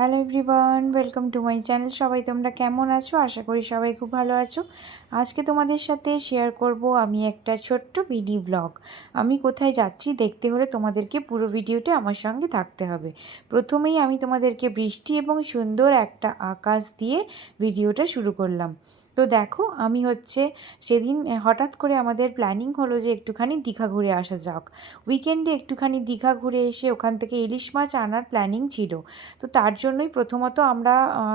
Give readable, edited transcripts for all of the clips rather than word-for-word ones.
Hello everyone, welcome to my channel. সবাই তোমরা কেমন আছো? আশা করি সবাই খুব ভালো আছো। আজকে তোমাদের সাথে শেয়ার করব আমি একটা ছোট্ট মিনি ব্লগ। আমি কোথায় যাচ্ছি দেখতে হলে তোমাদেরকে পুরো ভিডিওটা আমার সঙ্গে থাকতে হবে। প্রথমেই আমি তোমাদেরকে বৃষ্টি এবং সুন্দর একটা আকাশ দিয়ে ভিডিওটা শুরু করলাম। তো দেখো, আমি সেদিন হঠাৎ করে আমাদের প্ল্যানিং হলো যে একটুখানি দীঘা ঘুরে আসা যাক। উইকেন্ডে একটুখানি দীঘা ঘুরে এসে ওখান থেকে ইলিশ মাছ আনার প্ল্যানিং ছিল। তো তার জন্যই প্রথমত আমরা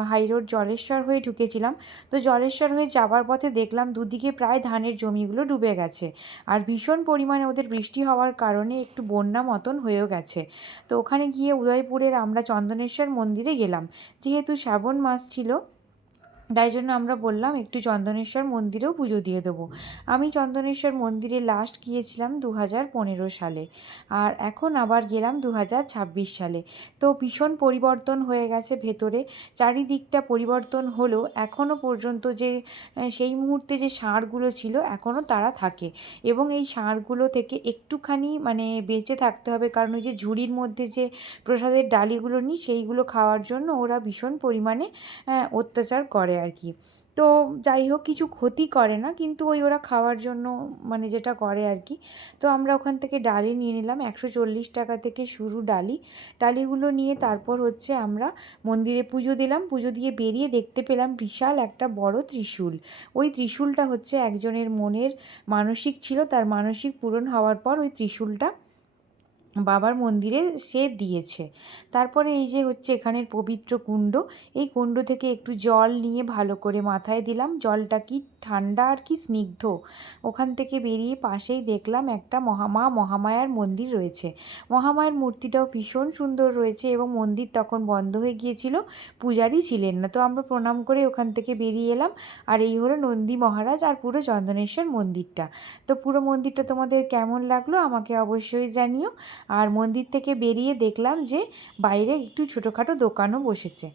হাই রোড জলেশ্বর হয়ে ঢুকেছিলাম। তো জলেশ্বর হয়ে যাওয়ার পথে দেখলাম দুদিকে প্রায় ধানের জমিগুলো ডুবে গেছে, আর ভীষণ পরিমাণে ওদের বৃষ্টি হওয়ার কারণে একটু বন্যা মতন হয়েও গেছে। তো ওখানে গিয়ে উদয়পুরের আমরা চন্দনেশ্বর মন্দিরে গেলাম। যেহেতু শ্রাবণ মাস ছিল, তাই জন্য আমরা বললাম একটু চন্দনেশ্বর মন্দিরেও পুজো দিয়ে দেবো। আমি চন্দনেশ্বর মন্দিরে লাস্ট গিয়েছিলাম 2015 সালে, আর এখন আবার গেলাম 2026 সালে। তো ভীষণ পরিবর্তন হয়ে গেছে ভেতরে, চারিদিকটা পরিবর্তন হলো। এখনও পর্যন্ত যে সেই মুহূর্তে যে ষাঁড়গুলো ছিল এখনও তারা থাকে, এবং এই ষাঁড়গুলো থেকে একটুখানি বেঁচে থাকতে হবে, কারণ ওই যে ঝুড়ির মধ্যে যে প্রসাদের ডালিগুলো নিই সেইগুলো খাওয়ার জন্য ওরা ভীষণ পরিমাণে অত্যাচার করে আর কি। তো যাই হোক, কিছু ক্ষতি করে না, কিন্তু ওরা খাওয়ার জন্য যেটা করে আর কি। তো আমরা ওখান থেকে ডালি নিয়ে নিলাম, 140 টাকা থেকে শুরু ডালি। ডালিগুলো নিয়ে তারপর আমরা মন্দিরে পুজো দিলাম। পুজো দিয়ে বেরিয়ে দেখতে পেলাম বিশাল একটা বড় ত্রিশূল। ওই ত্রিশূলটা একজনের মনের মানসিক ছিল, তার মানসিক পূরণ হওয়ার পর ওই ত্রিশূলটা বাবার মন্দিরে সে দিয়েছে। তারপরে এই যে এখানের পবিত্র কুণ্ড, এই কুণ্ড থেকে একটু জল নিয়ে ভালো করে মাথায় দিলাম। জলটা কি ঠান্ডা আর কি স্নিগ্ধ। ওখান থেকে বেরিয়ে পাশেই দেখলাম একটা মহামায়ার মন্দির রয়েছে। মহামায়ার মূর্তিটাও ভীষণ সুন্দর রয়েছে, এবং মন্দির তখন বন্ধ হয়ে গিয়েছিল, পূজারি ছিলেন না। তো আমরা প্রণাম করে ওখান থেকে বেরিয়ে এলাম। আর এই হলো নন্দী মহারাজ আর পুরো চন্দনেশ্বর মন্দিরটা। তো পুরো মন্দিরটা তোমাদের কেমন লাগলো আমাকে অবশ্যই জানিও। আর মন্দির থেকে বেরিয়ে দেখলাম যে বাইরে একটু ছোটোখাটো দোকানও বসেছে।